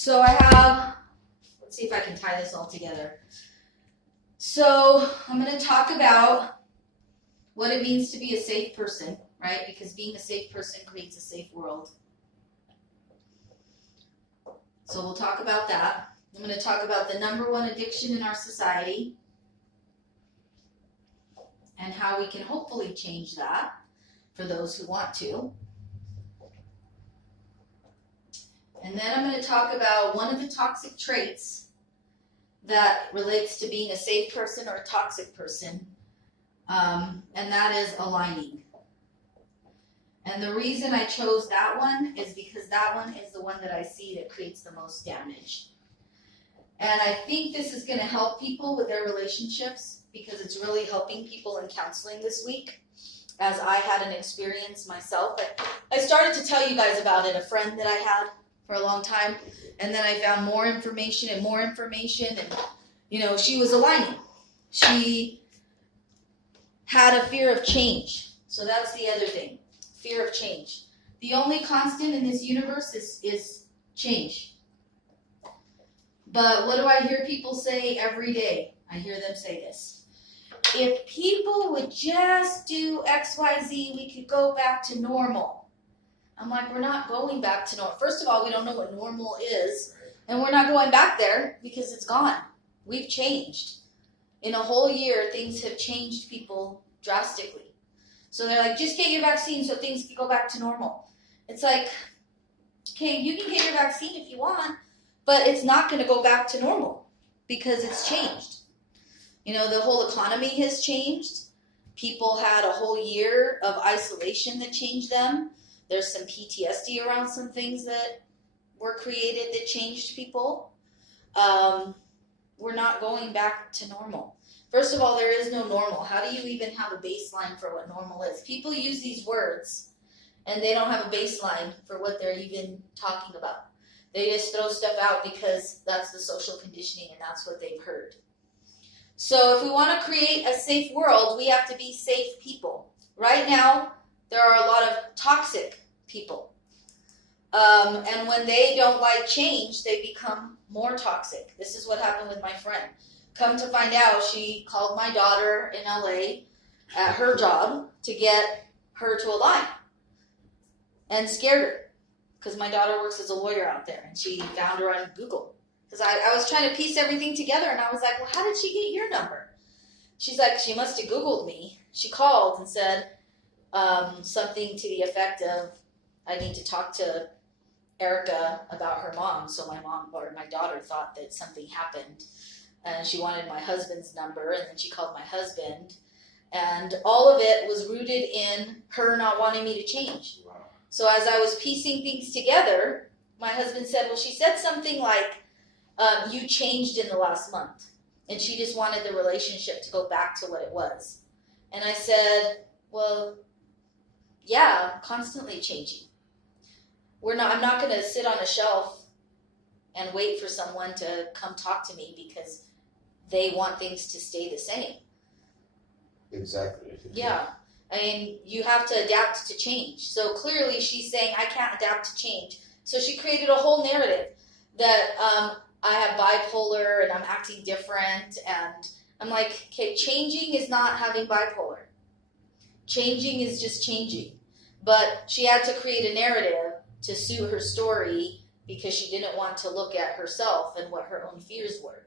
So I have, let's see if I can tie this all together. So I'm going to talk about what it means to be a safe person, right? Because being a safe person creates a safe world. So we'll talk about that. I'm going to talk about the number one addiction in our society and how we can hopefully change that for those who want to. And then I'm going to talk about one of the toxic traits that relates to being a safe person or a toxic person, and that is aligning. And the reason I chose that one is because that one is the one that I see that creates the most damage. And I think this is going to help people with their relationships because it's really helping people in counseling this week, as I had an experience myself. I started to tell you guys about it, a friend that I had for a long time, and then I found more information, and she was aligning. She had a fear of change. So that's the other thing, fear of change. The only constant in this universe is change. But what do I hear people say every day? I hear them say this: if people would just do XYZ, we could go back to normal. I'm like, we're not going back to normal. First of all, we don't know what normal is, and we're not going back there because it's gone. We've changed. In a whole year, things have changed people drastically. So they're like, just get your vaccine so things can go back to normal. It's like, okay, you can get your vaccine if you want, but it's not going to go back to normal because it's changed. The whole economy has changed. People had a whole year of isolation that changed them. There's some PTSD around some things that were created that changed people. We're not going back to normal. First of all, there is no normal. How do you even have a baseline for what normal is? People use these words, and they don't have a baseline for what they're even talking about. They just throw stuff out because that's the social conditioning, and that's what they've heard. So if we want to create a safe world, we have to be safe people. Right now, there are a lot of toxic people. And when they don't like change, they become more toxic. This is what happened with my friend. Come to find out, she called my daughter in LA at her job to get her to align and scared her because my daughter works as a lawyer out there, and she found her on Google. Because I was trying to piece everything together, and I was like, well, how did she get your number? She's like, she must have Googled me. She called and said something to the effect of, I need to talk to Erica about her mom. So my daughter thought that something happened, and she wanted my husband's number, and then she called my husband, and all of it was rooted in her not wanting me to change. Wow. So as I was piecing things together, my husband said, well, she said something like, you changed in the last month, and she just wanted the relationship to go back to what it was. And I said, well, yeah, I'm constantly changing. I'm not going to sit on a shelf and wait for someone to come talk to me because they want things to stay the same. Exactly. Yeah. I mean, you have to adapt to change. So clearly she's saying, I can't adapt to change. So she created a whole narrative that I have bipolar and I'm acting different. And I'm like, okay, changing is not having bipolar. Changing is just changing. But she had to create a narrative to suit her story because she didn't want to look at herself and what her own fears were,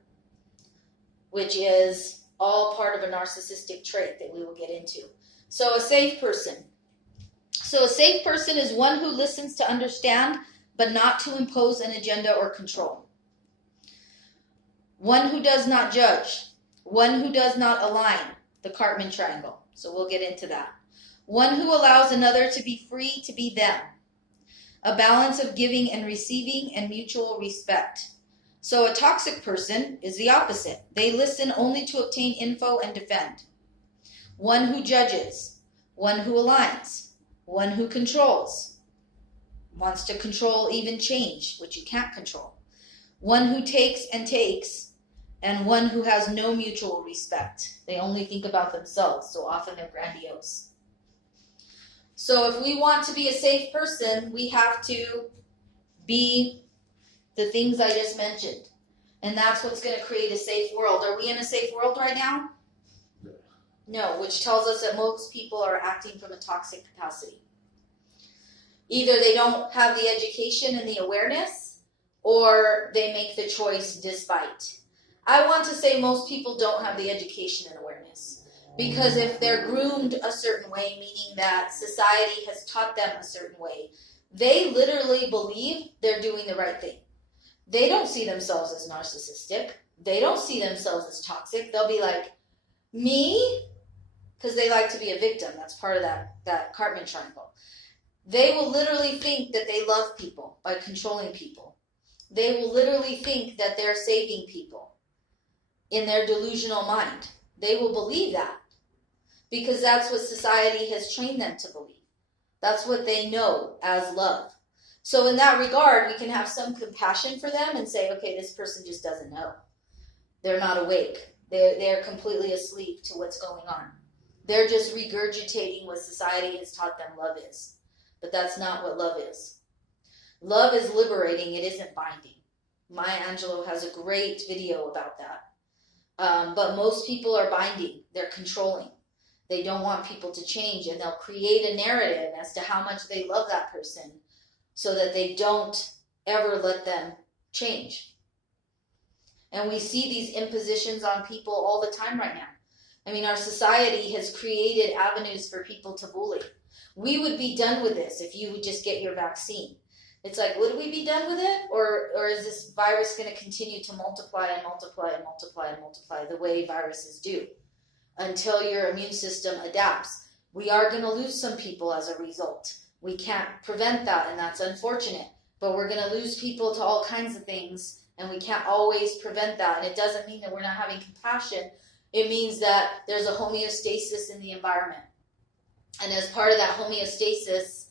which is all part of a narcissistic trait that we will get into. So a safe person. So a safe person is one who listens to understand, but not to impose an agenda or control. One who does not judge. One who does not align, the Cartman triangle. So we'll get into that. One who allows another to be free to be them. A balance of giving and receiving and mutual respect. So a toxic person is the opposite. They listen only to obtain info and defend. One who judges. One who aligns. One who controls. Wants to control even change, which you can't control. One who takes, and one who has no mutual respect. They only think about themselves, so often they're grandiose. So if we want to be a safe person, we have to be The things I just mentioned. And that's what's going to create a safe world. Are we in a safe world right now? No, which tells us that most people are acting from a toxic capacity. Either they don't have the education and the awareness, or they make the choice despite. I want to say most people don't have the education and awareness. Because if they're groomed a certain way, meaning that society has taught them a certain way, they literally believe they're doing the right thing. They don't see themselves as narcissistic. They don't see themselves as toxic. They'll be like, me? Because they like to be a victim. That's part of that Cartman triangle. They will literally think that they love people by controlling people. They will literally think that they're saving people in their delusional mind. They will believe that because that's what society has trained them to believe. That's what they know as love. So in that regard, we can have some compassion for them and say, okay, this person just doesn't know. They're not awake. They're completely asleep to what's going on. They're just regurgitating what society has taught them love is. But that's not what love is. Love is liberating. It isn't binding. Maya Angelou has a great video about that. But most people are binding. They're controlling. They don't want people to change, and they'll create a narrative as to how much they love that person so that they don't ever let them change. And we see these impositions on people all the time right now. I mean, our society has created avenues for people to bully. We would be done with this if you would just get your vaccine. It's like, would we be done with it? Or is this virus going to continue to multiply and multiply and multiply and multiply the way viruses do until your immune system adapts? We are going to lose some people as a result. We can't prevent that, and that's unfortunate. But we're going to lose people to all kinds of things, and we can't always prevent that. And it doesn't mean that we're not having compassion. It means that there's a homeostasis in the environment. And as part of that homeostasis,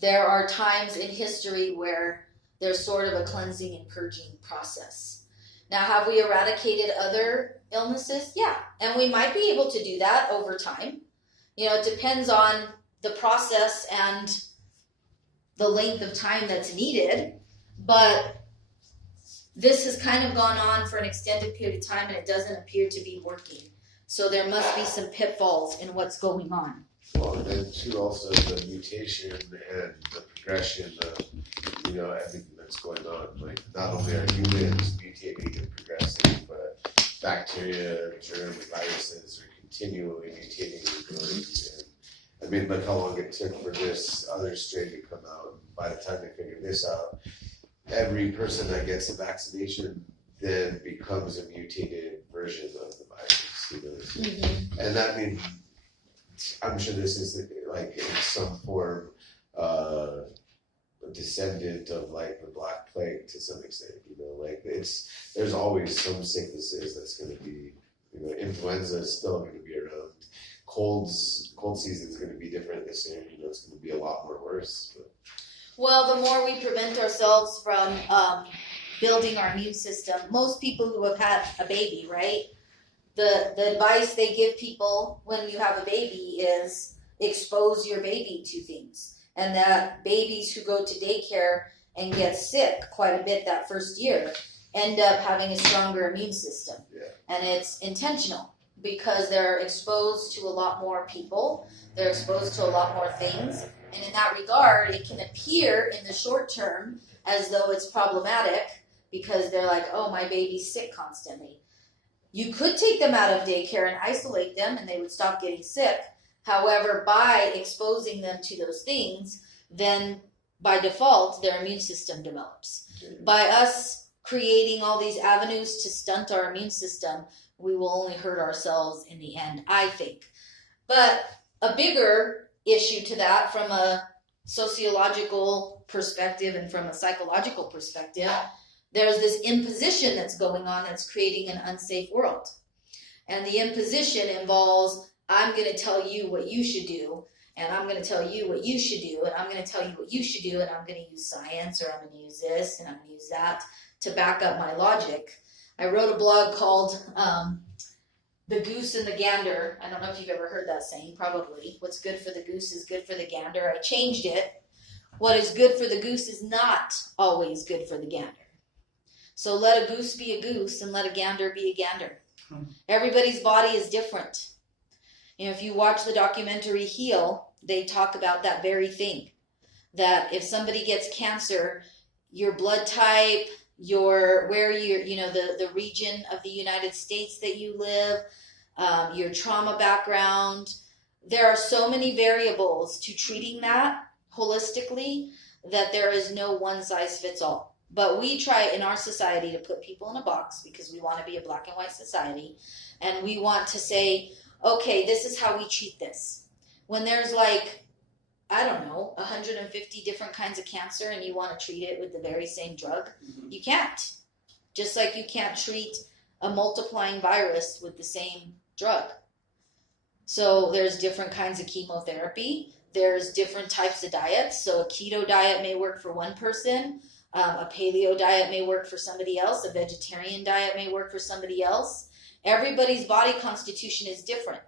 there are times in history where there's sort of a cleansing and purging process. Now, have we eradicated other illnesses? Yeah. And we might be able to do that over time. You know, it depends on the process and the length of time that's needed. But this has kind of gone on for an extended period of time, and it doesn't appear to be working. So there must be some pitfalls in what's going on. Well, and then too, also the mutation and the progression of, you know, everything that's going on. Like, not only are humans mutating and progressing, but bacteria, germs, viruses are continually mutating and growing. And, I mean, look how long it took for this other strain to come out. By the time they figured this out, every person that gets a vaccination then becomes a mutated version of the virus. You know? Mm-hmm. And that means, I'm sure this is like in some form a descendant of like the Black Plague to some extent. You know, like there's always some sicknesses that's going to be, you know, influenza is still going to be around. Cold season is going to be different this year. You know, it's going to be a lot more worse. But. Well, the more we prevent ourselves from building our immune system, most people who have had a baby, right? The advice they give people when you have a baby is expose your baby to things. And that babies who go to daycare and get sick quite a bit that first year end up having a stronger immune system. Yeah. And it's intentional because they're exposed to a lot more people. They're exposed to a lot more things. And in that regard, it can appear in the short term as though it's problematic because they're like, oh, my baby's sick constantly. You could take them out of daycare and isolate them and they would stop getting sick. However, by exposing them to those things, then by default, their immune system develops. By us creating all these avenues to stunt our immune system, we will only hurt ourselves in the end, I think. But a bigger issue to that from a sociological perspective and from a psychological perspective, there's this imposition that's going on that's creating an unsafe world. And the imposition involves, I'm going to tell you what you should do, and I'm going to tell you what you should do, and I'm going to tell you what you should do, and I'm going to use science, or I'm going to use this, and I'm going to use that to back up my logic. I wrote a blog called The Goose and the Gander. I don't know if you've ever heard that saying, probably. What's good for the goose is good for the gander. I changed it. What is good for the goose is not always good for the gander. So let a goose be a goose and let a gander be a gander. Everybody's body is different. You know, if you watch the documentary Heal, they talk about that very thing. That if somebody gets cancer, your blood type, the region of the United States that you live, your trauma background, there are so many variables to treating that holistically that there is no one size fits all. But we try in our society to put people in a box because we want to be a black and white society. And we want to say, okay, this is how we treat this. When there's 150 different kinds of cancer and you want to treat it with the very same drug, you can't. Just like you can't treat a multiplying virus with the same drug. So there's different kinds of chemotherapy. There's different types of diets. So a keto diet may work for one person. A paleo diet may work for somebody else. A vegetarian diet may work for somebody else. Everybody's body constitution is different.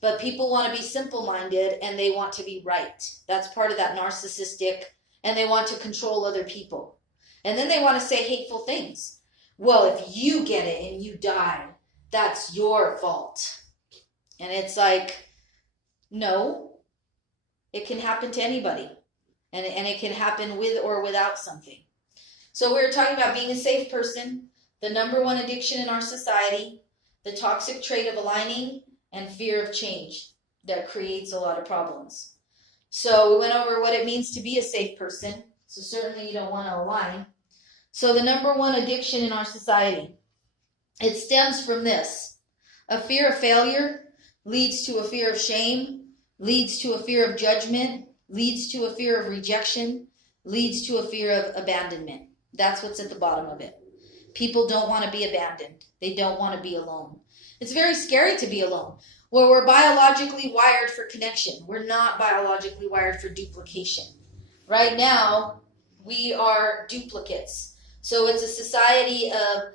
But people want to be simple-minded and they want to be right. That's part of that narcissistic, and they want to control other people. And then they want to say hateful things. Well, if you get it and you die, that's your fault. And it's like, no, it can happen to anybody. And it can happen with or without something. So we were talking about being a safe person, the number one addiction in our society, the toxic trait of aligning, and fear of change that creates a lot of problems. So we went over what it means to be a safe person. So certainly you don't want to align. So the number one addiction in our society, it stems from this. A fear of failure leads to a fear of shame, leads to a fear of judgment, leads to a fear of rejection, leads to a fear of abandonment. That's what's at the bottom of it. People don't want to be abandoned. They don't want to be alone. It's very scary to be alone. Well, we're biologically wired for connection. We're not biologically wired for duplication. Right now, we are duplicates. So it's a society of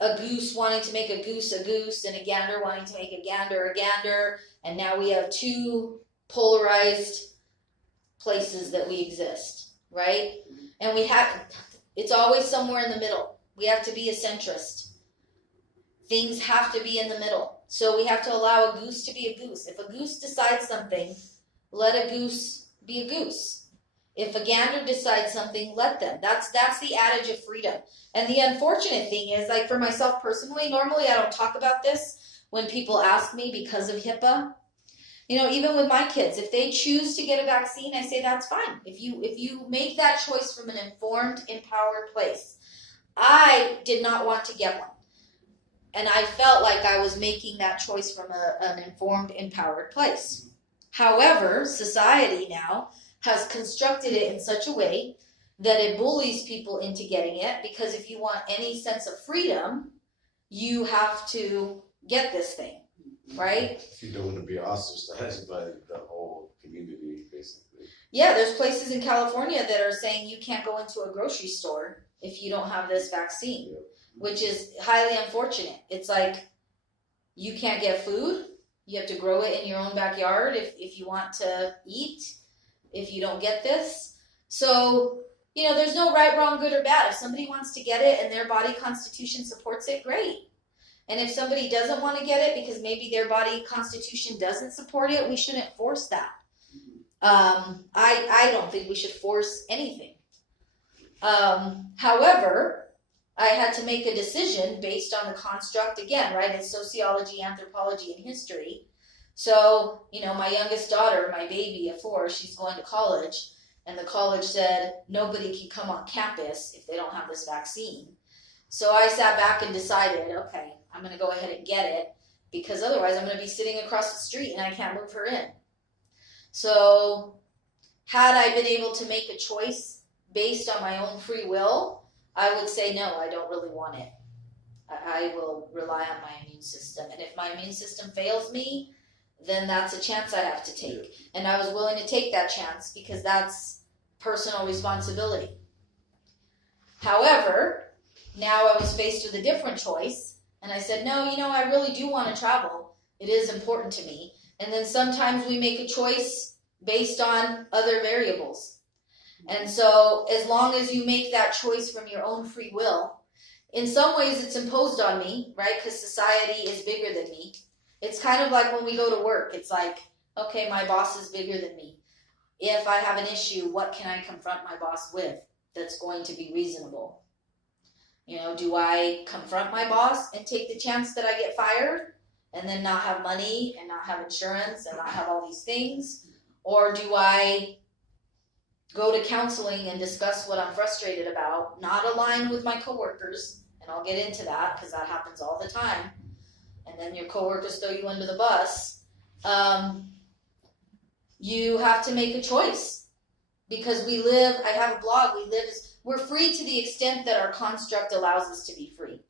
a goose wanting to make a goose, and a gander wanting to make a gander. And now we have two polarized places that we exist, right? And it's always somewhere in the middle. We have to be a centrist. Things have to be in the middle. So we have to allow a goose to be a goose. If a goose decides something, let a goose be a goose. If a gander decides something, let them. That's the adage of freedom. And the unfortunate thing is, like for myself personally, normally I don't talk about this when people ask me because of HIPAA. You know, even with my kids, if they choose to get a vaccine, I say that's fine. If you make that choice from an informed, empowered place. I did not want to get one. And I felt like I was making that choice from an informed, empowered place. However, society now has constructed it in such a way that it bullies people into getting it, because if you want any sense of freedom, you have to get this thing, right? If you don't want to be ostracized by the whole community, basically. Yeah, there's places in California that are saying you can't go into a grocery store if you don't have this vaccine. Yeah. Which is highly unfortunate. It's like you can't get food. You have to grow it in your own backyard if you want to eat, if you don't get this. So, there's no right, wrong, good, or bad. If somebody wants to get it and their body constitution supports it, great. And if somebody doesn't want to get it because maybe their body constitution doesn't support it, we shouldn't force that. I don't think we should force anything. However, I had to make a decision based on the construct, again, right? It's sociology, anthropology, and history. So, my youngest daughter, my baby at 4, she's going to college, and the college said nobody can come on campus if they don't have this vaccine. So I sat back and decided, okay, I'm going to go ahead and get it, because otherwise I'm going to be sitting across the street and I can't move her in. So had I been able to make a choice based on my own free will, I would say, no, I don't really want it. I will rely on my immune system. And if my immune system fails me, then that's a chance I have to take. And I was willing to take that chance because that's personal responsibility. However, now I was faced with a different choice. And I said, no, I really do want to travel. It is important to me. And then sometimes we make a choice based on other variables. And so as long as you make that choice from your own free will in some ways it's imposed on me, right? Because society is bigger than me. It's kind of like when we go to work. It's like, okay, my boss is bigger than me. If I have an issue, what can I confront my boss with that's going to be reasonable? You know, do I confront my boss and take the chance that I get fired and then not have money and not have insurance and not have all these things? Or do I go to counseling and discuss what I'm frustrated about, not align with my coworkers, and I'll get into that because that happens all the time, and then your coworkers throw you under the bus. You have to make a choice because I have a blog, we're free to the extent that our construct allows us to be free.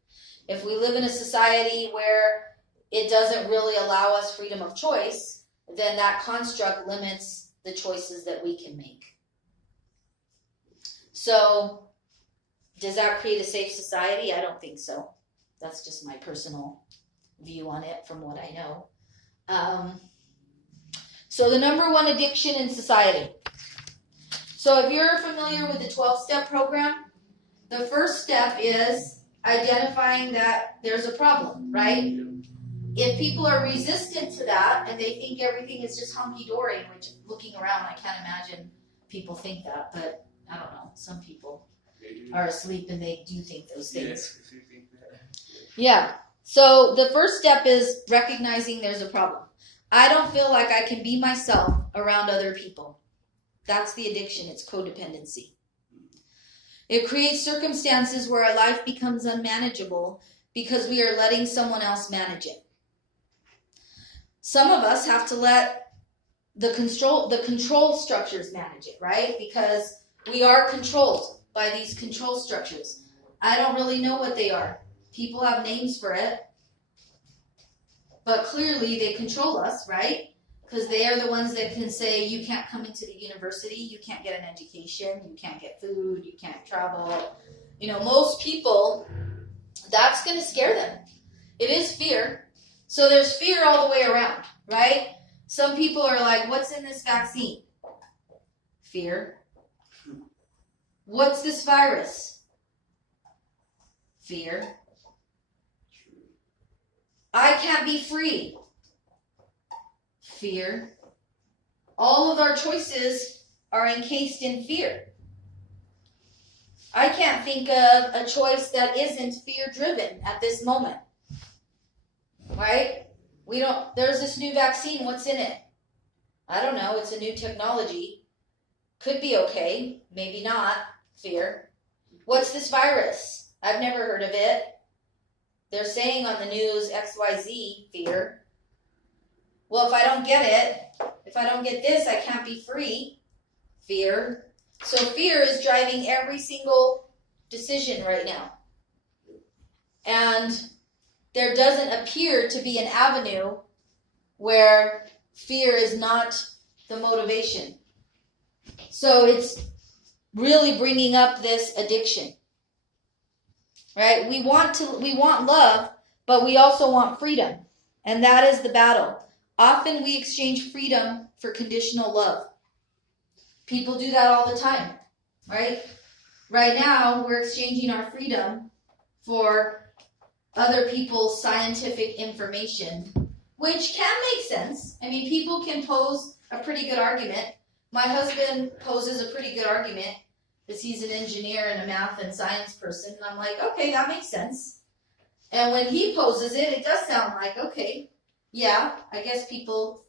If we live in a society where it doesn't really allow us freedom of choice, then that construct limits the choices that we can make. So, does that create a safe society? I don't think so. That's just my personal view on it from what I know. So the number one addiction in society. So if you're familiar with the 12-step program, the first step is identifying that there's a problem, right? If people are resistant to that and they think everything is just hunky-dory, which looking around, I can't imagine people think that, but I don't know, some people are asleep and they do think those things. Yeah. So the first step is recognizing there's a problem. I don't feel like I can be myself around other people. That's the addiction. It's codependency. It creates circumstances where our life becomes unmanageable because we are letting someone else manage it. Some of us have to let the control structures manage it, right? Because we are controlled by these control structures. I don't really know what they are. People have names for it. But clearly they control us, right? Because they are the ones that can say, you can't come into the university, you can't get an education, you can't get food, you can't travel. You know, most people, that's going to scare them. It is fear. So there's fear all the way around, right? Some people are like, what's in this vaccine? Fear. What's this virus? Fear. I can't be free. Fear. All of our choices are encased in fear. I can't think of a choice that isn't fear-driven at this moment. Right? There's this new vaccine, what's in it? I don't know, it's a new technology. Could be okay, maybe not. Fear. What's this virus? I've never heard of it. They're saying on the news XYZ, fear. Well, if I don't get it, if I don't get this, I can't be free. Fear. So fear is driving every single decision right now. And there doesn't appear to be an avenue where fear is not the motivation. So it's really bringing up this addiction. Right? We want love, but we also want freedom. And that is the battle. Often we exchange freedom for conditional love. People do that all the time, right? Right now, we're exchanging our freedom for other people's scientific information, which can make sense. I mean, people can pose a pretty good argument. My husband poses a pretty good argument because he's an engineer and a math and science person. And I'm like, okay, that makes sense. And when he poses it, it does sound like, okay, yeah, I guess people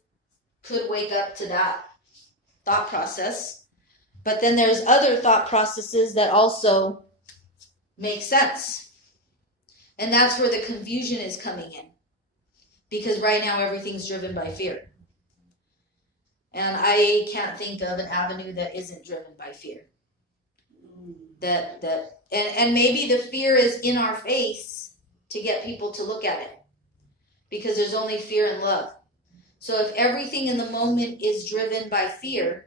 could wake up to that thought process. But then there's other thought processes that also make sense. And that's where the confusion is coming in. Because right now everything's driven by fear. And I can't think of an avenue that isn't driven by fear. And maybe the fear is in our face to get people to look at it. Because there's only fear and love. So if everything in the moment is driven by fear,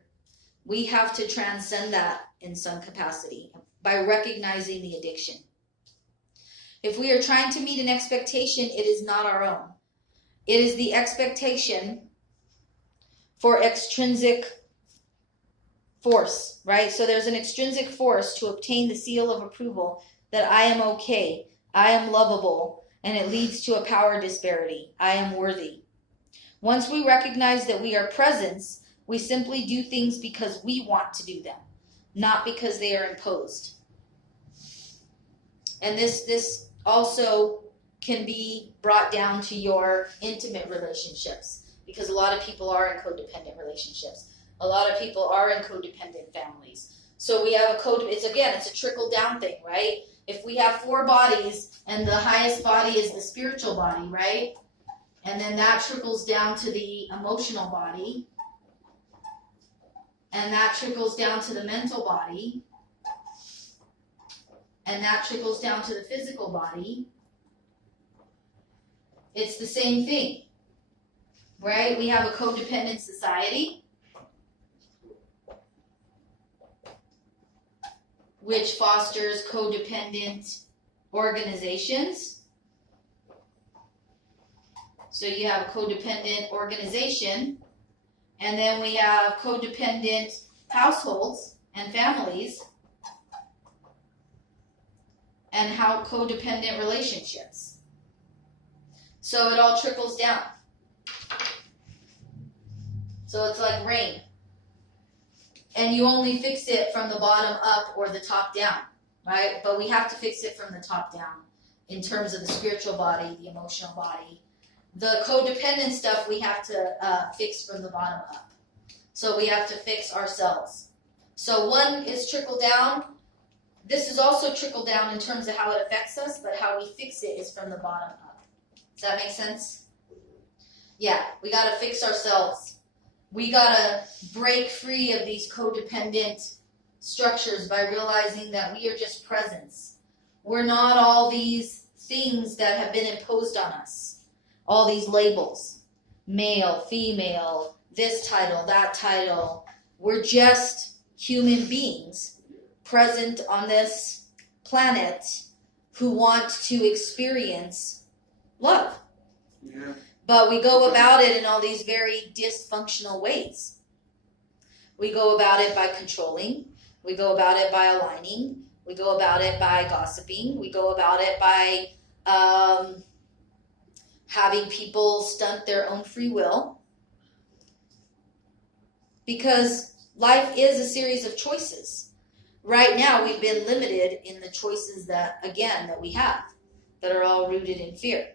we have to transcend that in some capacity by recognizing the addiction. If we are trying to meet an expectation, it is not our own. It is the expectation for extrinsic force, right? So there's an extrinsic force to obtain the seal of approval that I am okay. I am lovable, and it leads to a power disparity. I am worthy. Once we recognize that we are presence, we simply do things because we want to do them, not because they are imposed. And this also can be brought down to your intimate relationships, because a lot of people are in codependent relationships. A lot of people are in codependent families. So we have it's a trickle down thing, right? If we have 4 bodies and the highest body is the spiritual body, right? And then that trickles down to the emotional body. And that trickles down to the mental body. And that trickles down to the physical body. It's the same thing, right? We have a codependent society, which fosters codependent organizations. So you have a codependent organization, and then we have codependent households and families, and how codependent relationships. So it all trickles down. So it's like rain. And you only fix it from the bottom up or the top down, right? But we have to fix it from the top down in terms of the spiritual body, the emotional body. The codependent stuff we have to fix from the bottom up. So we have to fix ourselves. So one is trickle down. This is also trickle down in terms of how it affects us, but how we fix it is from the bottom up. Does that make sense? Yeah, we got to fix ourselves. We got to break free of these codependent structures by realizing that we are just presence. We're not all these things that have been imposed on us. All these labels. Male, female, this title, that title. We're just human beings present on this planet who want to experience love. Yeah. But we go about it in all these very dysfunctional ways. We go about it by controlling. We go about it by aligning. We go about it by gossiping. We go about it by having people stunt their own free will. Because life is a series of choices. Right now, we've been limited in the choices that we have, that are all rooted in fear.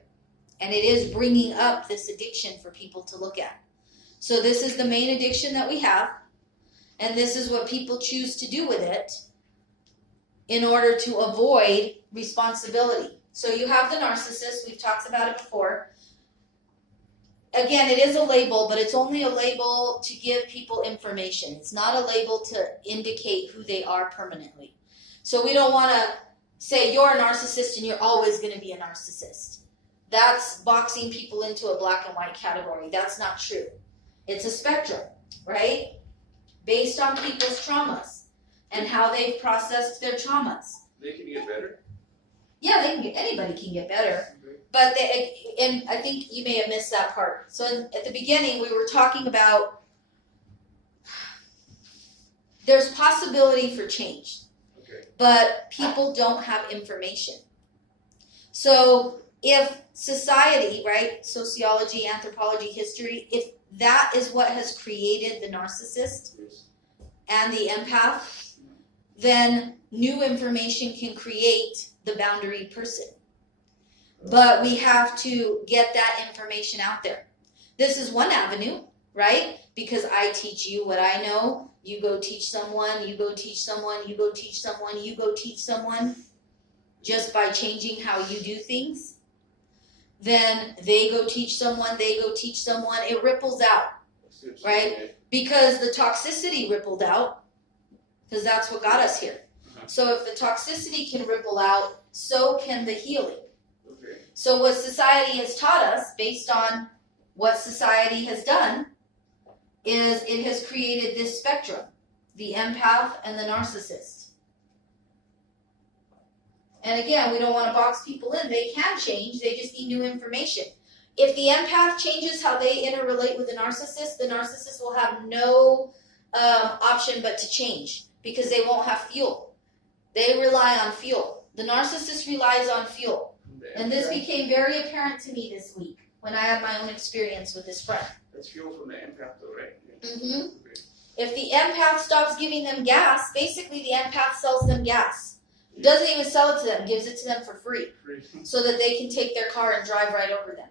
And it is bringing up this addiction for people to look at. So this is the main addiction that we have. And this is what people choose to do with it in order to avoid responsibility. So you have the narcissist. We've talked about it before. Again, it is a label, but it's only a label to give people information. It's not a label to indicate who they are permanently. So we don't want to say you're a narcissist and you're always going to be a narcissist. That's boxing people into a black and white category. That's not true. It's a spectrum, right? Based on people's traumas and how they've processed their traumas. They can get better? Yeah, anybody can get better. But and I think you may have missed that part. So at the beginning, we were talking about there's possibility for change. Okay. But people don't have information. So if society, right, sociology, anthropology, history, if that is what has created the narcissist Yes. and the empath, then new information can create the boundary person. But we have to get that information out there. This is one avenue, right? Because I teach you what I know. You go teach someone, you go teach someone, you go teach someone, you go teach someone. Just by changing how you do things. Then they go teach someone, they go teach someone. It ripples out, right? Because the toxicity rippled out, because that's what got us here. So if the toxicity can ripple out, so can the healing. Okay. So what society has taught us, based on what society has done, is it has created this spectrum, the empath and the narcissist. And again, we don't want to box people in. They can change. They just need new information. If the empath changes how they interrelate with the narcissist will have no option but to change because they won't have fuel. They rely on fuel. The narcissist relies on fuel. And this became very apparent to me this week when I had my own experience with this friend. That's fuel from the empath though, right? Yeah. Mm-hmm. Okay. If the empath stops giving them gas, basically the empath sells them gas. Doesn't even sell it to them, gives it to them for free so that they can take their car and drive right over them.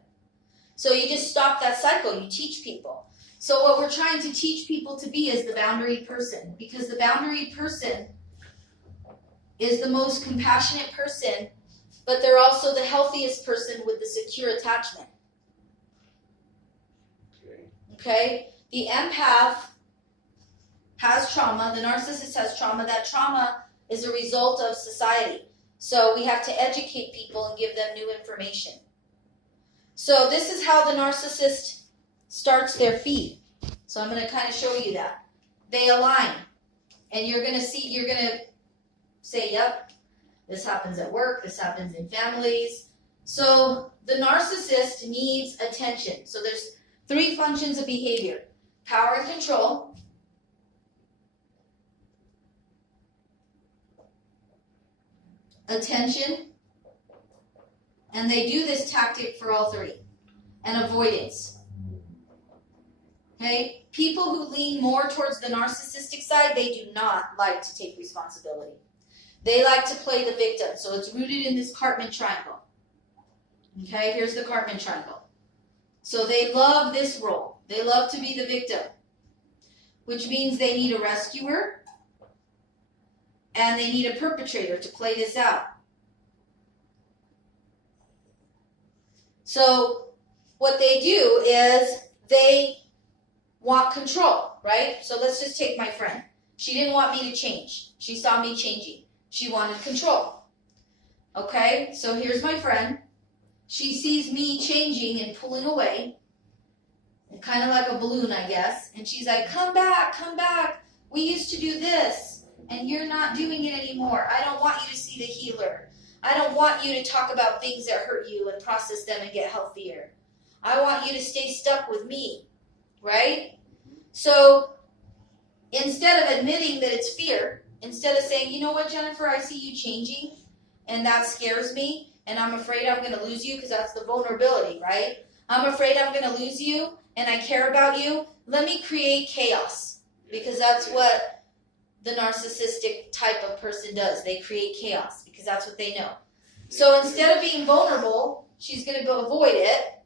So you just stop that cycle. You teach people. So what we're trying to teach people to be is the boundary person, because the boundary person is the most compassionate person, but they're also the healthiest person with the secure attachment. Okay. Okay? The empath has trauma. The narcissist has trauma. That trauma is a result of society. So we have to educate people and give them new information. So this is how the narcissist starts their feed. So I'm going to kind of show you that. They align. And you're going to say, yep, this happens at work, this happens in families. So the narcissist needs attention. So there's 3 functions of behavior: power and control, attention, and they do this tactic for all 3, and avoidance. Okay? People who lean more towards the narcissistic side, they do not like to take responsibility. They like to play the victim. So it's rooted in this Cartman triangle. Okay, here's the Cartman triangle. So they love this role. They love to be the victim, which means they need a rescuer and they need a perpetrator to play this out. So what they do is they want control, right? So let's just take my friend. She didn't want me to change. She saw me changing. She wanted control. Okay, so here's my friend. She sees me changing and pulling away, kind of like a balloon, I guess. And she's like, come back, come back. We used to do this, and you're not doing it anymore. I don't want you to see the healer. I don't want you to talk about things that hurt you and process them and get healthier. I want you to stay stuck with me, right? So instead of admitting that it's fear, instead of saying, you know what, Jennifer, I see you changing, and that scares me, and I'm afraid I'm going to lose you, because that's the vulnerability, right? I'm afraid I'm going to lose you, and I care about you. Let me create chaos, because that's what the narcissistic type of person does. They create chaos, because that's what they know. So instead of being vulnerable, she's going to go avoid it,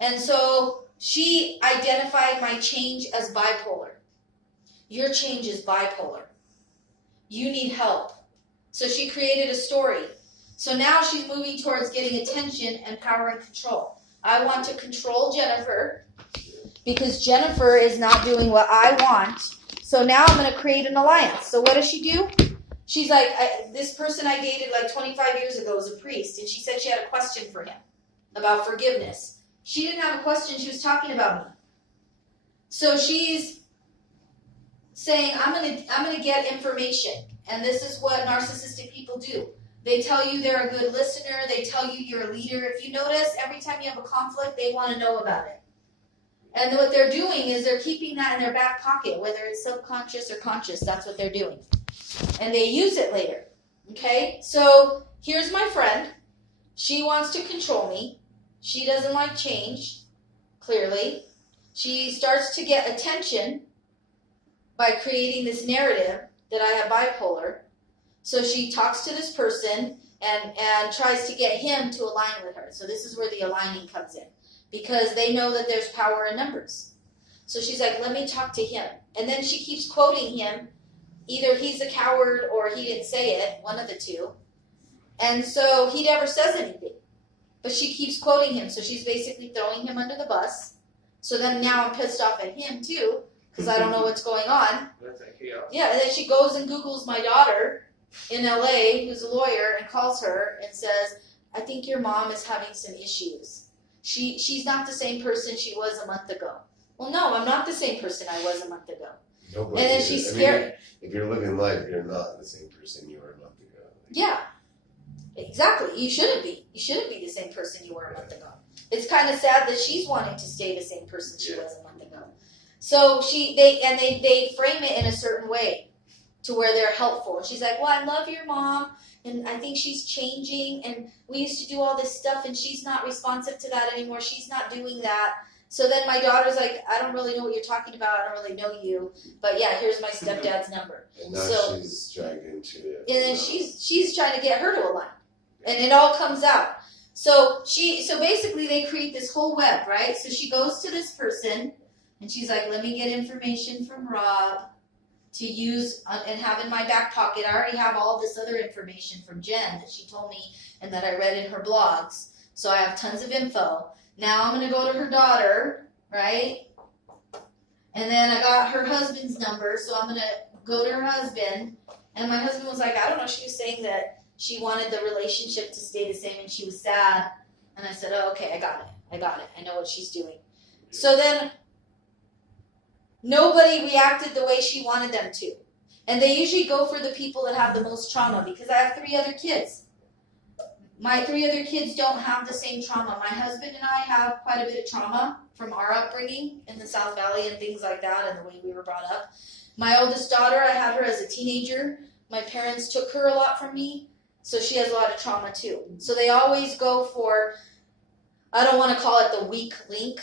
and so she identified my change as bipolar. Your change is bipolar. You need help. So she created a story. So now she's moving towards getting attention and power and control. I want to control Jennifer because Jennifer is not doing what I want. So now I'm going to create an alliance. So what does she do? She's like, this person I dated like 25 years ago was a priest, and she said she had a question for him about forgiveness. She didn't have a question. She was talking about me. So she's saying, I'm gonna get information. And this is what narcissistic people do. They tell you they're a good listener. They tell you you're a leader. If you notice, every time you have a conflict, they want to know about it. And what they're doing is they're keeping that in their back pocket, whether it's subconscious or conscious. That's what they're doing. And they use it later. Okay? So here's my friend. She wants to control me. She doesn't like change, clearly. She starts to get attention by creating this narrative that I have bipolar. So she talks to this person and tries to get him to align with her. So this is where the aligning comes in, because they know that there's power in numbers. So she's like, let me talk to him. And then she keeps quoting him. Either he's a coward or he didn't say it, one of the two. And so he never says anything. But she keeps quoting him. So she's basically throwing him under the bus. So then now I'm pissed off at him too, because I don't know what's going on. That's that chaos. Yeah, and then she goes and Googles my daughter in LA, who's a lawyer, and calls her and says, I think your mom is having some issues. She's not the same person she was a month ago. Well, no, I'm not the same person I was a month ago. Nobody And then is. she's I mean, scared. if you're living life, you're not the same person you were a month ago. Yeah, exactly. You shouldn't be. You shouldn't be the same person you were a month ago. It's kind of sad that she's wanting to stay the same person she was a month ago. So they frame it in a certain way. to where they're helpful. And she's like, well, I love your mom, and I think she's changing, and we used to do all this stuff, and she's not responsive to that anymore. She's not doing that. So then my daughter's like, I don't really know what you're talking about. I don't really know you, but yeah, here's my stepdad's number. And now So- she's dragged into it. And then she's trying to get her to align, and it all comes out. So basically they create this whole web, right? So she goes to this person, and she's like, let me get information from Rob to use and have in my back pocket. I already have all this other information from Jen that she told me and that I read in her blogs. So I have tons of info. Now I'm gonna go to her daughter, right? And then I got her husband's number, so I'm gonna go to her husband. And my husband was like, I don't know, she was saying that she wanted the relationship to stay the same and she was sad. And I said, oh, okay, I got it. I know what she's doing. So then nobody reacted the way she wanted them to. And they usually go for the people that have the most trauma, because I have 3 other kids. My 3 other kids don't have the same trauma. My husband and I have quite a bit of trauma from our upbringing in the South Valley and things like that, and the way we were brought up. My oldest daughter, I had her as a teenager. My parents took her a lot from me, so she has a lot of trauma too. So they always go for, I don't want to call it the weak link,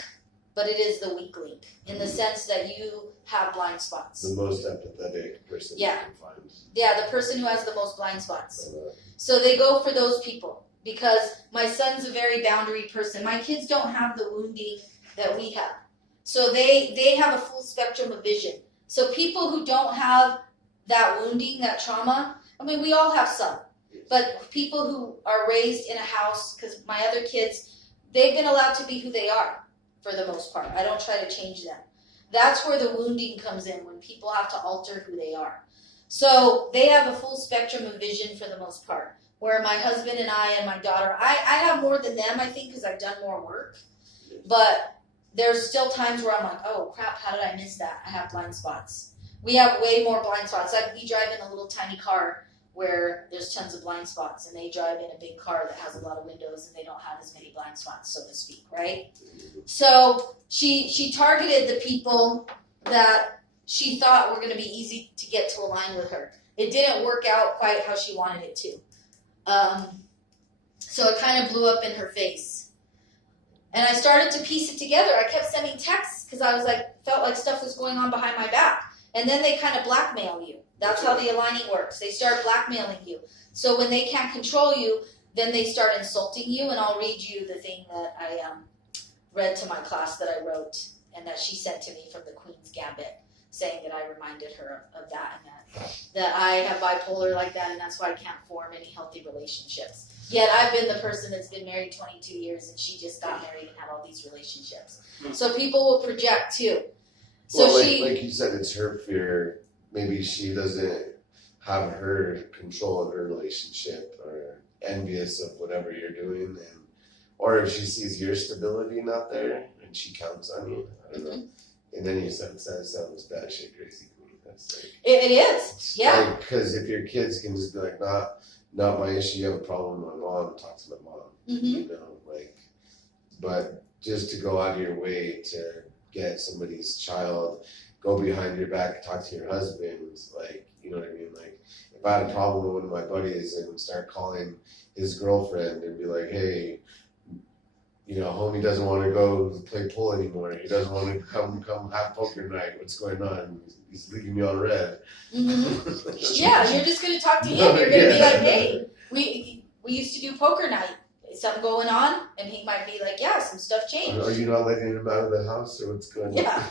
but it is the weak link in the sense that you have blind spots. The most empathetic person Yeah. you can find. Yeah, the person who has the most blind spots. So, So they go for those people, because my son's a very boundary person. My kids don't have the wounding that we have. So they have a full spectrum of vision. So people who don't have that wounding, that trauma, I mean, we all have some. But people who are raised in a house, because my other kids, they've been allowed to be who they are for the most part. I don't try to change them. That's where the wounding comes in, when people have to alter who they are. So they have a full spectrum of vision for the most part. Where my husband and I and my daughter, I have more than them, I think, because I've done more work. But there's still times where I'm like, oh crap, how did I miss that? I have blind spots. We have way more blind spots. We drive in a little tiny car where there's tons of blind spots, and they drive in a big car that has a lot of windows, and they don't have as many blind spots, so to speak, right? So she targeted the people that she thought were going to be easy to get to align with her. It didn't work out quite how she wanted it to. So it kind of blew up in her face. And I started to piece it together. I kept sending texts because I was like, felt like stuff was going on behind my back. And then they kind of blackmail you. That's how the aligning works. They start blackmailing you. So when they can't control you, then they start insulting you. And I'll read you the thing that I read to my class that I wrote and that she sent to me from the Queen's Gambit, saying that I reminded her of that, and that I have bipolar like that, and that's why I can't form any healthy relationships. Yet I've been the person that's been married 22 years, and she just got married and had all these relationships. So people will project too. So well, she, like you said, it's her fear. Maybe she doesn't have her control of her relationship, or envious of whatever you're doing, and or if she sees your stability not there and she counts on you. I don't know. In any sense, that sounds batshit crazy to me. That's like, it is, yeah. Because if your kids can just be like, not my issue. You have a problem with my mom. Talk to my mom. Mm-hmm. You know, like, but just to go out of your way to get somebody's child, go behind your back, talk to your husband, like, you know what I mean? Like, if I had a problem with one of my buddies and start calling his girlfriend and be like, hey, you know, homie doesn't want to go play pool anymore. He doesn't want to come have poker night. What's going on? He's leaving me on red. Mm-hmm. Yeah, you're just going to talk to him. You're going to be like, hey, we used to do poker night. Is something going on? And he might be like, yeah, some stuff changed. Are you not letting him out of the house, or what's going on? Yeah.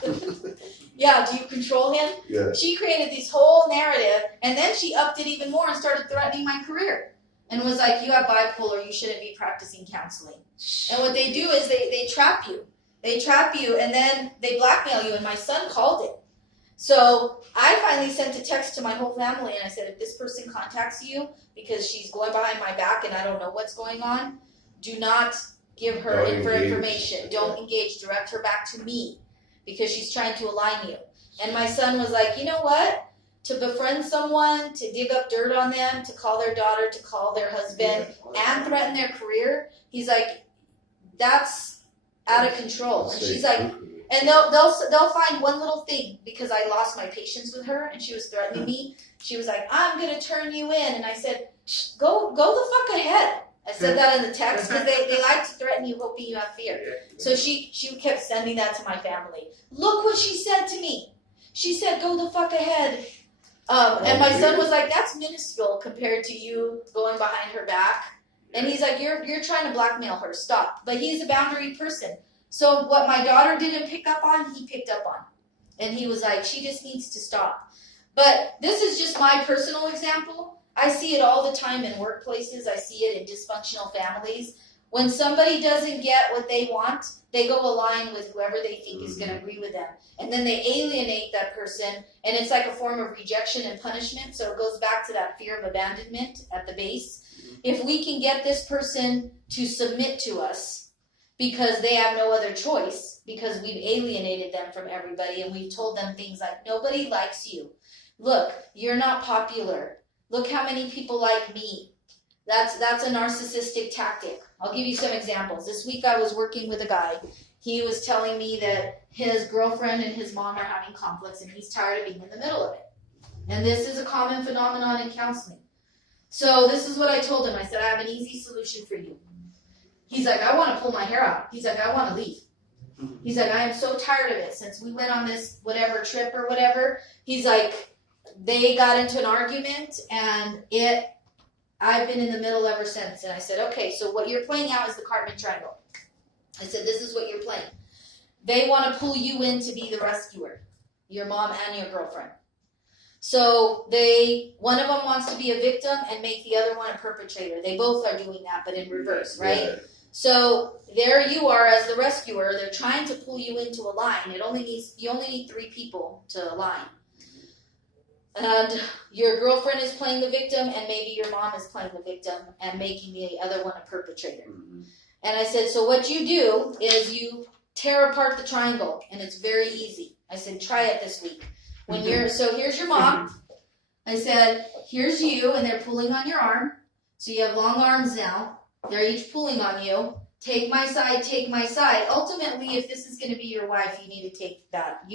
Yeah, do you control him? Yeah. She created this whole narrative, and then she upped it even more and started threatening my career. And was like, you have bipolar, you shouldn't be practicing counseling. And what they do is they trap you. They trap you, and then they blackmail you, and my son called it. So I finally sent a text to my whole family, and I said, if this person contacts you because she's going behind my back and I don't know what's going on, do not give her Don't engage. information. Don't engage. Direct her back to me because she's trying to align you. And my son was like, you know what? To befriend someone, to dig up dirt on them, to call their daughter, to call their husband, and threaten their career, he's like, that's out of control. And Say she's like, cuckoo. and they'll find one little thing, because I lost my patience with her and she was threatening me. She was like, I'm gonna turn you in, and I said, go the fuck ahead. I said that in the text because they like to threaten you, hoping you have fear. Yeah. So she kept sending that to my family. Look what she said to me. She said, go the fuck ahead. And my son was like, that's minuscule compared to you going behind her back. And he's like, you're trying to blackmail her. Stop. But he's a boundary person. So what my daughter didn't pick up on, he picked up on. And he was like, she just needs to stop. But this is just my personal example. I see it all the time in workplaces. I see it in dysfunctional families. When somebody doesn't get what they want, they go align with whoever they think is going to agree with them. And then they alienate that person, and it's like a form of rejection and punishment. So it goes back to that fear of abandonment at the base. If we can get this person to submit to us because they have no other choice, because we've alienated them from everybody and we've told them things like, nobody likes you. Look, you're not popular. Look how many people like me. That's a narcissistic tactic. I'll give you some examples. This week I was working with a guy. He was telling me that his girlfriend and his mom are having conflicts and he's tired of being in the middle of it. And this is a common phenomenon in counseling. So this is what I told him. I said, I have an easy solution for you. He's like, I want to pull my hair out. He's like, I want to leave. He's like, I am so tired of it since we went on this whatever trip or whatever. He's like, they got into an argument and I've been in the middle ever since. And I said, okay, so what you're playing out is the Cartman Triangle. I said, this is what you're playing. They want to pull you in to be the rescuer, your mom and your girlfriend. So one of them wants to be a victim and make the other one a perpetrator. They both are doing that, but in reverse, right? Yeah. So there you are as the rescuer. They're trying to pull you into a line. You only need 3 people to align. And your girlfriend is playing the victim, and maybe your mom is playing the victim and making the other one a perpetrator. Mm-hmm. And I said, so what you do is you tear apart the triangle, and it's very easy. I said, try it this week. So here's your mom. I said, here's you, and they're pulling on your arm. So you have long arms now. They're each pulling on you. Take my side, take my side. Ultimately, if this is going to be your wife, you need to take that.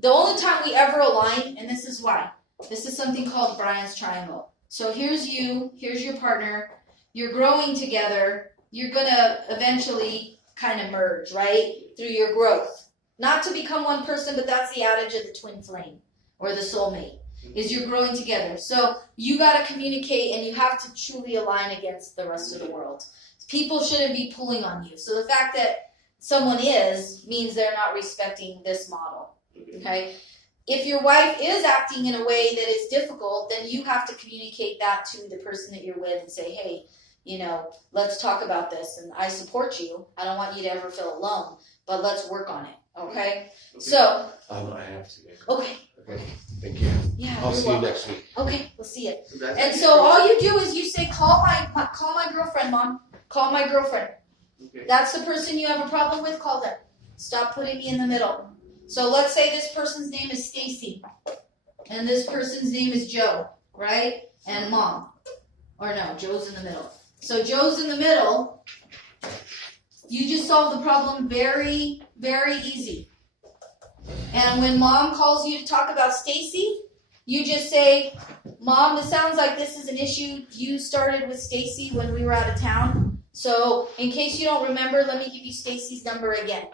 The only time we ever align, and this is why. This is something called Brian's Triangle. So here's you, here's your partner. You're growing together. You're going to eventually kind of merge, right? Through your growth. Not to become one person, but that's the adage of the twin flame or the soulmate, is you're growing together. So you got to communicate, and you have to truly align against the rest of the world. People shouldn't be pulling on you. So the fact that someone means they're not respecting this model, okay? If your wife is acting in a way that is difficult, then you have to communicate that to the person that you're with and say, hey, let's talk about this, and I support you. I don't want you to ever feel alone, but let's work on it, okay? So, I have to. okay. Okay. Thank you. Yeah, I'll you're see you welcome. next week. Okay, we'll see you. So that's And it. so all you do is you say, call my girlfriend, Mom. Call my girlfriend. Okay. That's the person you have a problem with, call them. Stop putting me in the middle. So let's say this person's name is Stacy, and this person's name is Joe, right? And Mom. Or no, Joe's in the middle. So Joe's in the middle. You just solve the problem very, very easy. And when Mom calls you to talk about Stacy, you just say, Mom, it sounds like this is an issue you started with Stacy when we were out of town. So in case you don't remember, let me give you Stacy's number again.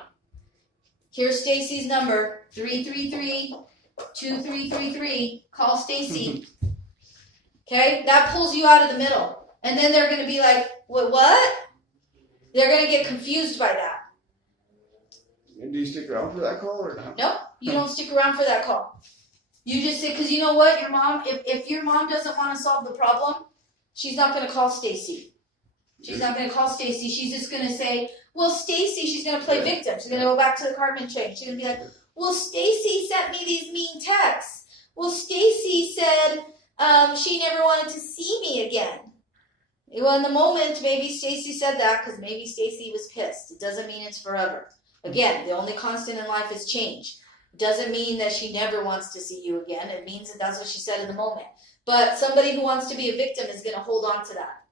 Here's Stacy's number, 333-2333. Call Stacy. Okay, that pulls you out of the middle. And then they're going to be like, what? They're going to get confused by that. And do you stick around for that call or not? Nope, you don't stick around for that call. You just say, because you know what, your mom, if your mom doesn't want to solve the problem, she's not going to call Stacy. She's not going to call Stacy. She's just going to say, well, Stacy, she's going to play victim. She's going to go back to the Cartman chain. She's going to be like, well, Stacy sent me these mean texts. Well, Stacy said she never wanted to see me again. Well, in the moment, maybe Stacy said that because maybe Stacy was pissed. It doesn't mean it's forever. Again, the only constant in life is change. It doesn't mean that she never wants to see you again. It means that that's what she said in the moment. But somebody who wants to be a victim is going to hold on to that.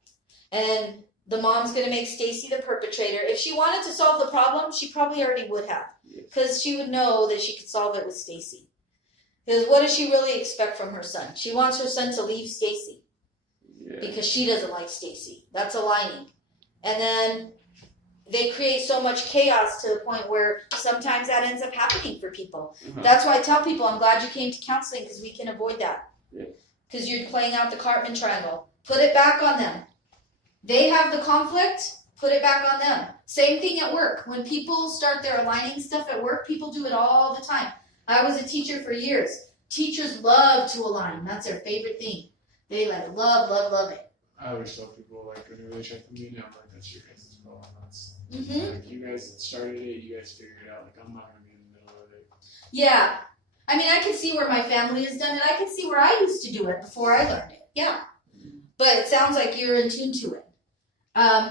And The mom's gonna make Stacy the perpetrator. If she wanted to solve the problem, she probably already would have, because she would know that she could solve it with Stacy. Because what does she really expect from her son? She wants her son to leave Stacy because she doesn't like Stacy. That's aligning. And then they create so much chaos to the point where sometimes that ends up happening for people. That's why I tell people, I'm glad you came to counseling, because we can avoid that. Because you're playing out the Cartman triangle. Put it back on them. They have the conflict, put it back on them. Same thing at work. When people start their aligning stuff at work, people do it all the time. I was a teacher for years. Teachers love to align. That's their favorite thing. They love it. I always tell people, like, whenever they check me now, I'm like, that's your guys' problem. That's, Mm-hmm. like, you guys started it, you guys figured it out. Like, I'm not going to be in the middle of it. Yeah. I mean, I can see where my family has done it. I can see where I used to do it before I learned it. Yeah. But it sounds like you're in tune to it.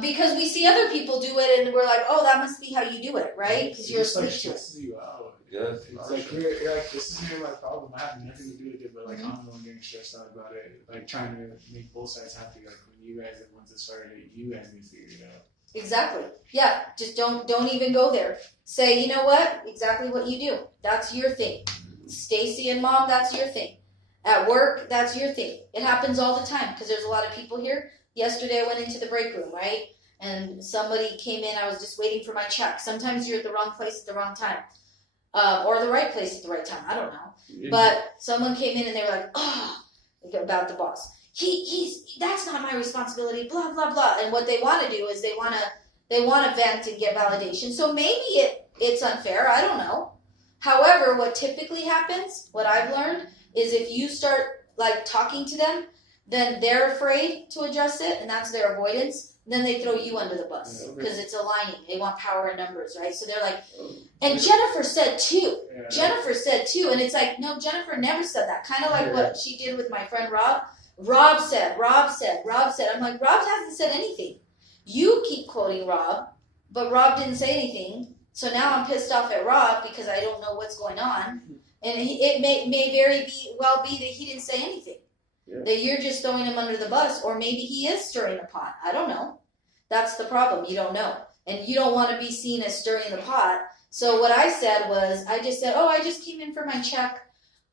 Because we see other people do it and we're like, oh, that must be how you do it, right? Because you're It just, like, asleep to it. stresses you out. Yeah, It's like, you're like, this isn't my problem. I have nothing to do with it, but, like, I'm the one getting stressed out about it. Like, trying to make both sides happy. Like, when you guys are the ones that started it, you guys need to figure it out. Exactly. Yeah. Just don't even go there. Say, you know what? Exactly what you do. That's your thing. Stacy and Mom, that's your thing. At work, that's your thing. It happens all the time because there's a lot of people here. Yesterday I went into the break room, right? And somebody came in. I was just waiting for my check. Sometimes you're at the wrong place at the wrong time. Or the right place at the right time. I don't know. But someone came in and they were like, oh, about the boss. That's not my responsibility, blah, blah, blah. And what they want to do is they want to vent and get validation. So maybe it's unfair. I don't know. However, what typically happens, what I've learned, is if you start, like, talking to them, then they're afraid to address it, and that's their avoidance. Then they throw you under the bus because it's aligning. They want power in numbers, right? So they're like, and Jennifer said too. Yeah. Jennifer said too. And it's like, no, Jennifer never said that. Kind of like what she did with my friend Rob. Rob said. I'm like, Rob hasn't said anything. You keep quoting Rob, but Rob didn't say anything. So now I'm pissed off at Rob because I don't know what's going on. And it may very well be that he didn't say anything. Yeah. That you're just throwing him under the bus, or maybe he is stirring the pot. I don't know. That's the problem. You don't know. And you don't want to be seen as stirring the pot. So what I said was, I just said, oh, I just came in for my check.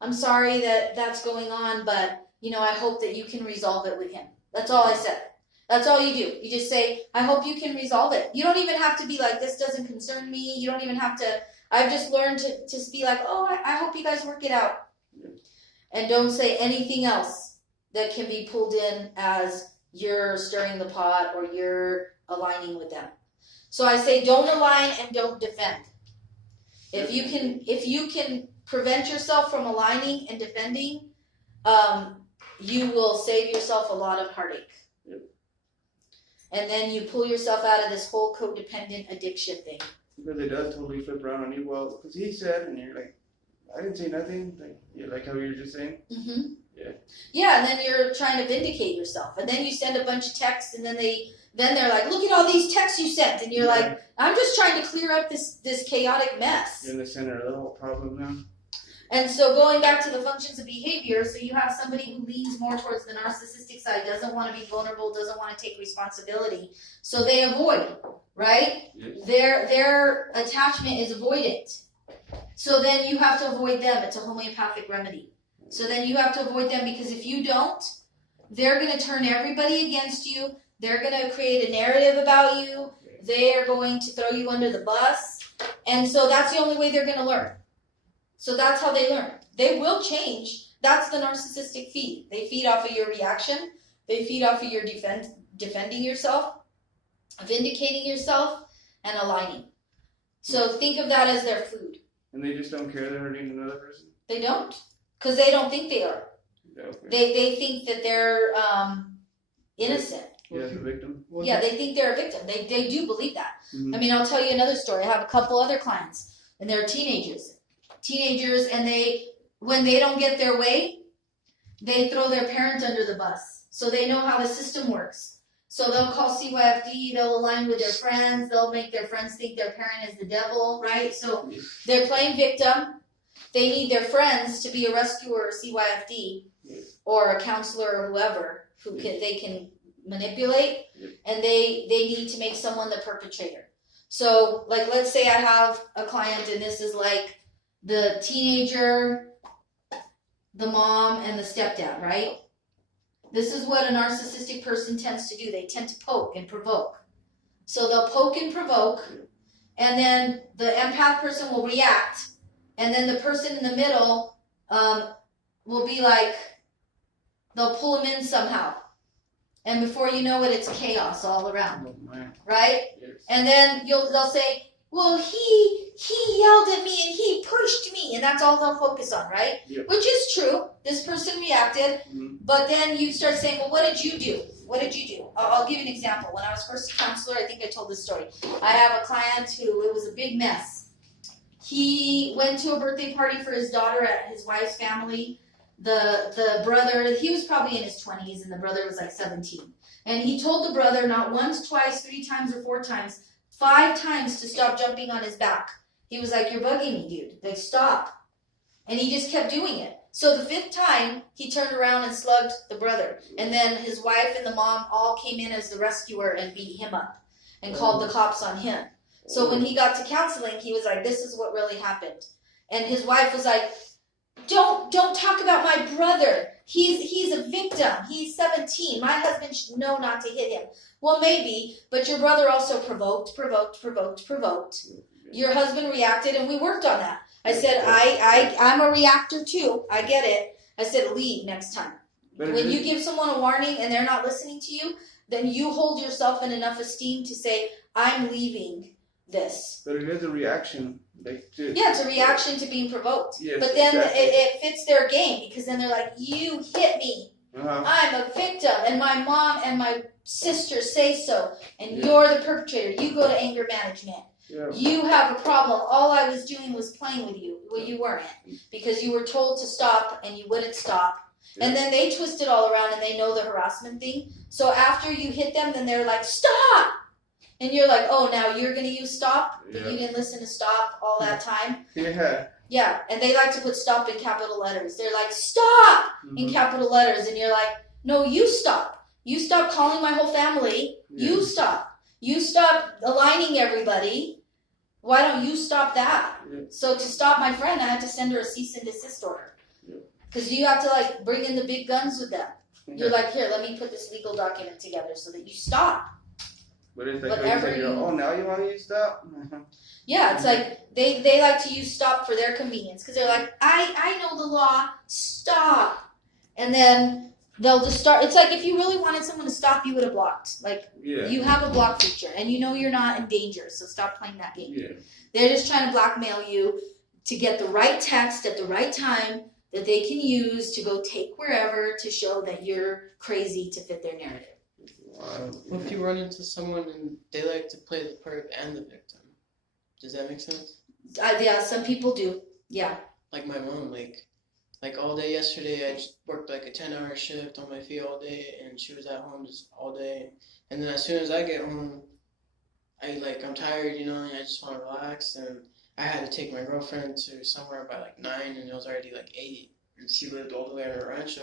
I'm sorry that that's going on, but, you know, I hope that you can resolve it with him. That's all I said. That's all you do. You just say, I hope you can resolve it. You don't even have to be like, this doesn't concern me. You don't even have to. I've just learned to just be like, oh, I hope you guys work it out. And don't say anything else that can be pulled in as you're stirring the pot or you're aligning with them. So I say don't align and don't defend. If you can prevent yourself from aligning and defending, you will save yourself a lot of heartache. Yep. And then you pull yourself out of this whole codependent addiction thing. Because it does totally flip around on you. Well, because he said, and you're like, I didn't say nothing. Like how you were just saying. Mm-hmm. Yeah. Yeah, and then you're trying to vindicate yourself, and then you send a bunch of texts, and then they're like, look at all these texts you sent, and you're like, I'm just trying to clear up this chaotic mess. You're in the center of the whole problem now. And so going back to the functions of behavior, so you have somebody who leans more towards the narcissistic side, doesn't want to be vulnerable, doesn't want to take responsibility, so they avoid, right? Yes. Their attachment is avoidant. So then you have to avoid them. It's a homeopathic remedy. So then you have to avoid them, because if you don't, they're going to turn everybody against you. They're going to create a narrative about you. They are going to throw you under the bus. And so that's the only way they're going to learn. So that's how they learn. They will change. That's the narcissistic feed. They feed off of your reaction. They feed off of your defending yourself, vindicating yourself, and aligning. So think of that as their food. And they just don't care they're hurting another person? They don't. Because they don't think they are. Okay. They think that they're innocent. Yeah, the victim. Yeah, they think they're a victim. They do believe that. Mm-hmm. I mean, I'll tell you another story. I have a couple other clients, and they're teenagers, and when they don't get their way, they throw their parent under the bus. So they know how the system works. So they'll call CYFD, they'll align with their friends, they'll make their friends think their parent is the devil, right? So they're playing victim. They need their friends to be a rescuer or CYFD or a counselor or whoever they can manipulate, Yep. and they need to make someone the perpetrator. So, like, let's say I have a client, and this is like the teenager, the mom, and the stepdad, right? This is what a narcissistic person tends to do. They tend to poke and provoke. So they'll poke and provoke, and then the empath person will react, and then the person in the middle will be like, they'll pull them in somehow. And before you know it, it's chaos all around, Oh, man. right? Yes. And then they'll say, well, he yelled at me and he pushed me, and that's all they'll focus on, right? Yep. Which is true. This person reacted, Mhm. but then you start saying, well, what did you do? What did you do? I'll give you an example. When I was first a counselor, I think I told this story. I have a client who, it was a big mess. He went to a birthday party for his daughter at his wife's family. The brother, he was probably in his 20s, and the brother was like 17. And he told the brother not once, twice, 3 times, or 4 times, 5 times to stop jumping on his back. He was like, you're bugging me, dude. Like, stop. And he just kept doing it. So the 5th time, he turned around and slugged the brother. And then his wife and the mom all came in as the rescuer and beat him up and called the cops on him. So when he got to counseling, he was like, this is what really happened. And his wife was like, don't talk about my brother. He's a victim. He's 17. My husband should know not to hit him. Well, maybe, but your brother also provoked. Your husband reacted, and we worked on that. I said, I'm a reactor too. I get it. I said, leave next time. But When it you is- give someone a warning and they're not listening to you, then you hold yourself in enough esteem to say, I'm leaving this. But it is a reaction. Like, to, Yeah, it's a reaction to being provoked. Yes, But then exactly. it fits their game, because then they're like, you hit me. Uh-huh. I'm a victim, and my mom and my sister say so, and Yeah. you're the perpetrator. You go to anger management. Yeah. You have a problem. All I was doing was playing with you. Well, you weren't, because you were told to stop and you wouldn't stop. And then they twist it all around, and they know the harassment thing. So after you hit them, then they're like, stop! And you're like, oh, now you're going to use stop? But Yeah. you didn't listen to stop all that time? Yeah. Yeah, and they like to put stop in capital letters. They're like, stop! In Mhm. capital letters. And you're like, no, you stop. You stop calling my whole family. Yeah. You stop. You stop aligning everybody. Why don't you stop that? Yeah. So to stop my friend, I had to send her a cease and desist order. Yeah. Because you have to, like, bring in the big guns with them. You're Yeah. like, here, let me put this legal document together so that you stop. But it's like, whatever when you say, you- oh, now you want to use that? Uh-huh. Yeah, it's like they like to use stop for their convenience, because they're like, I know the law, stop. And then they'll just start. It's like if you really wanted someone to stop, you would have blocked. Like, Yeah. you have a block feature, and you know you're not in danger, so stop playing that game. Yeah. They're just trying to blackmail you to get the right text at the right time that they can use to go take wherever to show that you're crazy to fit their narrative. Wow. What if you run into someone and they like to play the perp and the victim? Does that make sense? Yeah, some people do. Yeah. Like my mom, like all day yesterday, I just worked like a 10-hour shift on my feet all day, and she was at home just all day. And then as soon as I get home, I'm tired, you know, and I just want to relax. And I had to take my girlfriend to somewhere by like 9, and it was already like 8, and she lived all the way in Rancho.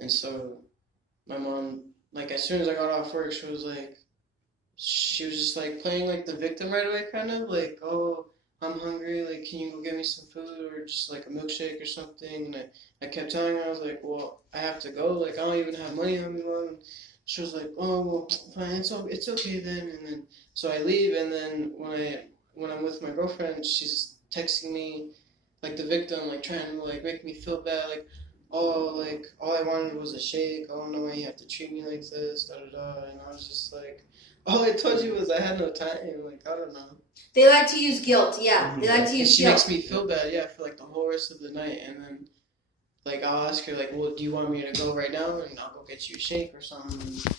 And so my mom, like, as soon as I got off work, she was just like playing like the victim right away, kind of like, oh, I'm hungry, like, can you go get me some food or just like a milkshake or something? And I kept telling her, I was like, well, I have to go, like, I don't even have money on me, Mom. And she was like, oh, well, fine, it's okay then. And then so I leave, and then when I'm with my girlfriend, she's texting me like the victim, like trying to like make me feel bad, like, oh, like, all I wanted was a shake. I don't know why you have to treat me like this, da da da. And I was just like, all I told you was I had no time. Like, I don't know. They like to use guilt. Yeah. They like to And use she guilt. makes me feel bad, yeah, for like the whole rest of the night. And then, like, I'll ask her, like, well, do you want me to go right now? And I'll go get you a shake or something.